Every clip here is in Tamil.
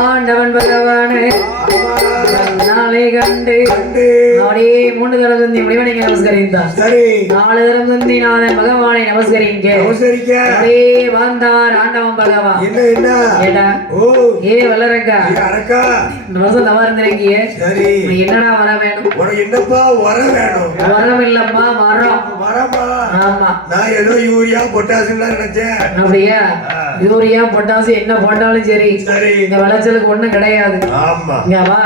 ஆண்டவன் பகவானே நாளை கண்டு அப்படியே 3 தடவை தந்தி முடிவனைக்கு நமஸ்கரித்தான். சரி 4 தடவை தந்தி நாதன் பகவானை நமஸ்கரிங்க. அப்படியே வந்தார் ஆண்டவன் பகவான். என்ன என்ன ஏடா ஏ வல்லரங்கா அரக்கா இந்த வருஷம் தவறு இருந்திருக்கிய. சரி என்னடா வர வேணும்? உனக்கு என்னப்பா வர வேணும்? வரம் இல்லம்மா வரம். வரமா? ஆமா நான் ஏதோ யூரியா பொட்டாசியம் நினைச்சேன். அப்படியா? யூரியா பொட்டாசியம் என்ன போட்டாலும் சரி சரி இந்த விளைச்சலுக்கு ஒண்ணும் கிடையாது. ஆமா இங்க வா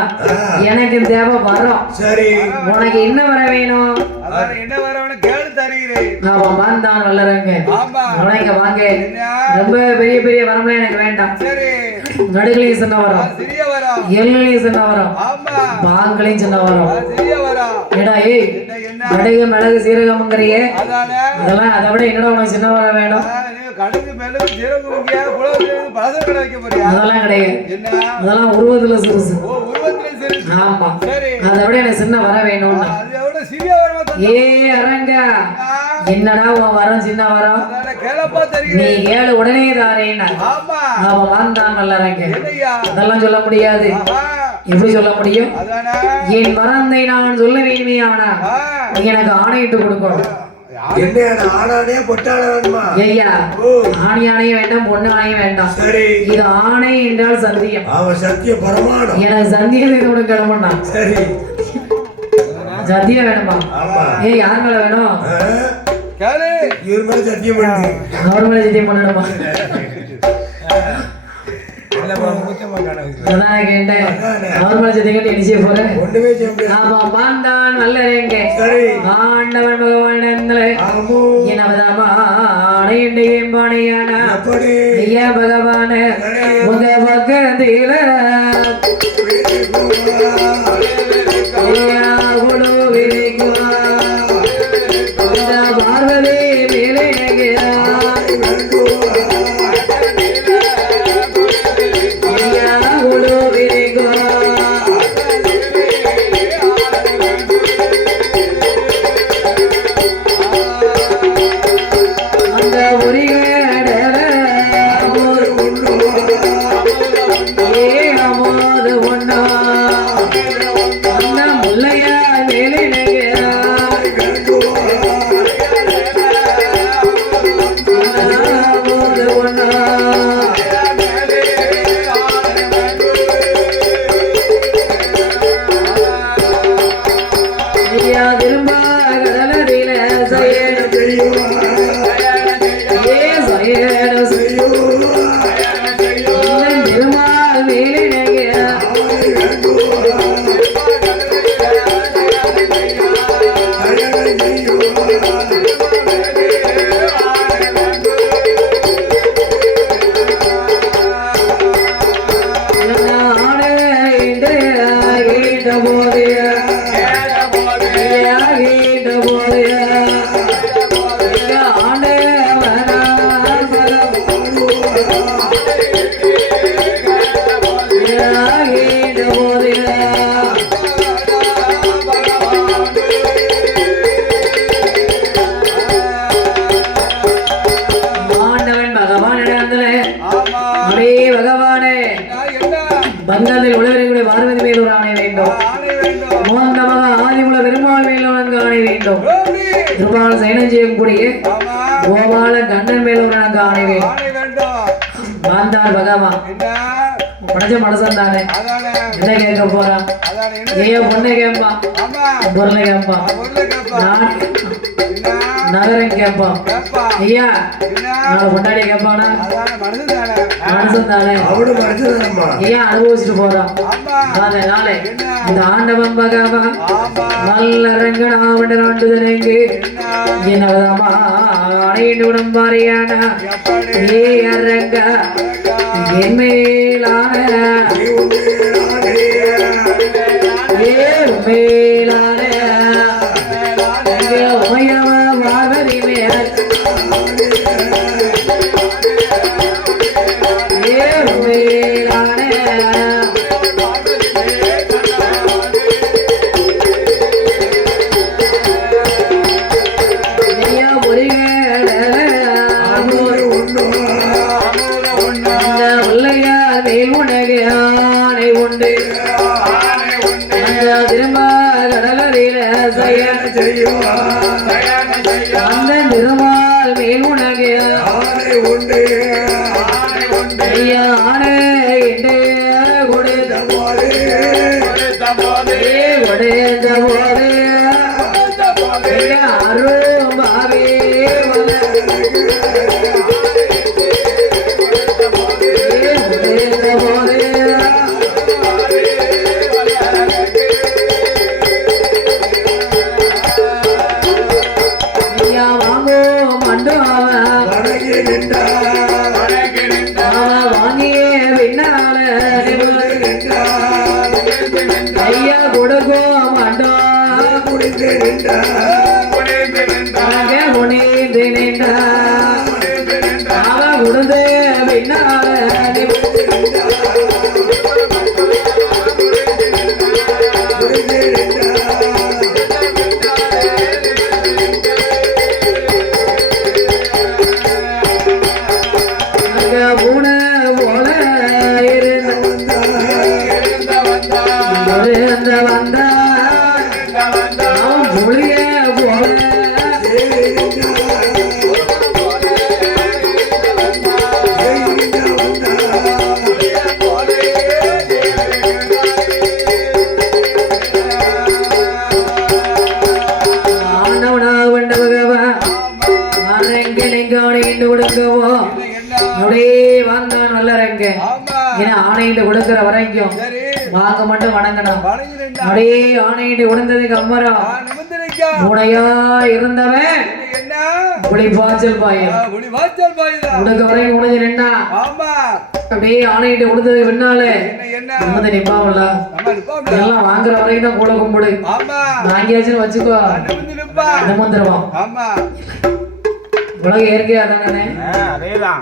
எனக்கு தேவை வரம். சரி உனக்கு என்ன வர வேணும்? என்ன வரணும் கேளு தருகிறேன். அவன் வந்தான் வல்லரங்க. இங்க வாங்க. ரொம்ப பெரிய பெரிய வரம்லாம் எனக்கு வேண்டாம். நடுகளையும் சின்ன வரம், எல்லையும் சின்ன வரம், பாங்களையும் சின்ன வரம். ஏடா ஏய் நடுகு மிளகு சீரகம்ங்கிறியே அதெல்லாம் அதை விட என்னடா உனக்கு சின்ன வரம் வேணும்? அதெல்லாம் கிடையாது. அதெல்லாம் உருவத்துல சிறுசு. ஆமா அதை விட எனக்கு சின்ன வர வேணும்னா ஏ அரங்கா என்னடா உன் வரம் சின்ன வரம்? நீ கேளு உடனே தாரேன்னா அவன் வந்தான் வல்லரங்க. அதெல்லாம் சொல்ல முடியாது. எப்படி சொல்ல முடியும்? என் வரந்தை நான் சொல்ல வேணுமே. ஆனா எனக்கு ஆணையிட்டு கொடுக்கணும். ஆணையும் வேண்டாம் பொண்ணு ஆணையும் வேண்டாம். இது ஆணை என்றால் சத்தியம். எனக்கு சத்தியம் கூட கிளம்பா. சத்தியம் வேணுமா? ஏ யார் மேல வேணும்? அவர் மேல சத்தியம் பண்ணணுமா? ஆண்டவன் பகவான உங்க பக்கத்தில பார்வதி மேலே பங்கத்தில் உலகக்கூடிய பார்வதி மேல் ஒரு ஆணை வேண்டும். மோகந்தமாக ஆதிமுல பெருமாள் மேல் உனக்கு ஆணை வேண்டும். திருமால் சயனம் செய்யக்கூடிய கோபால கண்ணன் மேல் ஒரு எனக்கு ஆணை வேண்டும். மாந்தார் பகவான் படைச்ச மனசன் தானே. என்ன கேட்க போறான்? ஏயோ பொண்ணை கேட்பான், பொருளை கேட்பான், நகரம் கேட்பான். ஐயா நான் பொண்டாடிய கேட்பானா? மனசன் தானே. ஐயா அனுபவிச்சுட்டு போறான். அதனால இந்த ஆண்டவன் பகவான் வல்லரங்கனாவண்டனங்கு என்னவதமா அணையிடும் பாரியானா ஏ அரங்க என் மேலான ஏ மேலான உமையவ வாழ்வதி மேல் உண்டு ஐயா ஆனே இண்டே கொடுத்த போது கொடுத்த போது அருமாவே ஐயா கொடுக்கோ மாட்டோம் குடிந்து நின்றா கொடுத்து பின்னால பூனை போல இருந்த வந்தா மொழிய போல கொடுக்கவோ அப்படியே வந்த நல்லறங்க ஏன்னா ஆணையிட்டு கொடுக்கிற வரைக்கும் வாங்க மட்டும் வணங்கணும் அப்படியே ஆணையிட்டு கொடுத்ததுக்கு அப்புறம் உடையா இருந்தவன் பாய்ச்சல் பாயம் உனக்கு வரைக்கும் முடிஞ்சு நின்னா அப்படியே ஆணையிட்டு கொடுத்ததுக்கு பின்னாலே நிம்மதி நிப்பாவில்ல எல்லாம் வாங்குற வரைக்கும் தான் கூட கும்பிடு வாங்கியாச்சுன்னு வச்சுக்கோ நிமிந்துருவான் உலக இயற்கையா தானே அதேதான்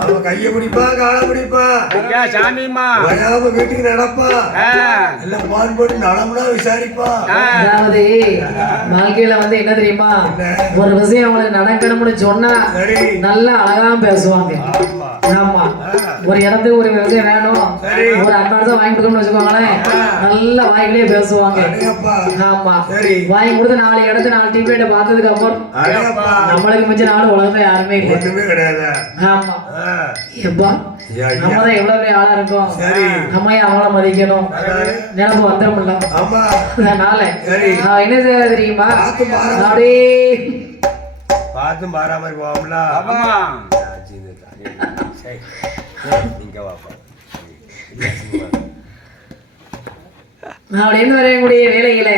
அவன் கைய பிடிப்பா கால பிடிப்பா சாமிமா வராம வீட்டுக்கு நடப்பா இல்ல பான் போட்டு நடமுனா விசாரிப்பா அதாவது வாழ்க்கையில வந்து என்ன தெரியுமா ஒரு விஷயம் அவங்களுக்கு நடக்கணும்னு சொன்னா நல்லா அழகா பேசுவாங்க ஆமா ஒரு இடத்துக்கு ஒரு விஷயம் வேணும் ஒரு அட்வான்ஸா வாங்கி கொடுக்கணும்னு வச்சுக்கோங்களேன் நல்ல வாய்க்கிலேயே பேசுவாங்க ஆமா வாங்கி கொடுத்து 4 இடத்து 4 டிக்கெட்டை பார்த்ததுக்கு அப்புறம் நம்மளுக்கு மிச்ச நாடு உலகத்துல யாருமே இல்லை ஆமா எப்பா நம்மதான் எவ்வளவு பெரிய ஆளா இருக்கோம் நம்ம அவங்கள மதிக்கணும் நினைப்பு வந்துடும்ல அதனால என்ன செய்ய தெரியுமா அப்படியே பார்த்தும் பாராம போவோம்ல அப்படின்னு வரக்கூடிய வேலையில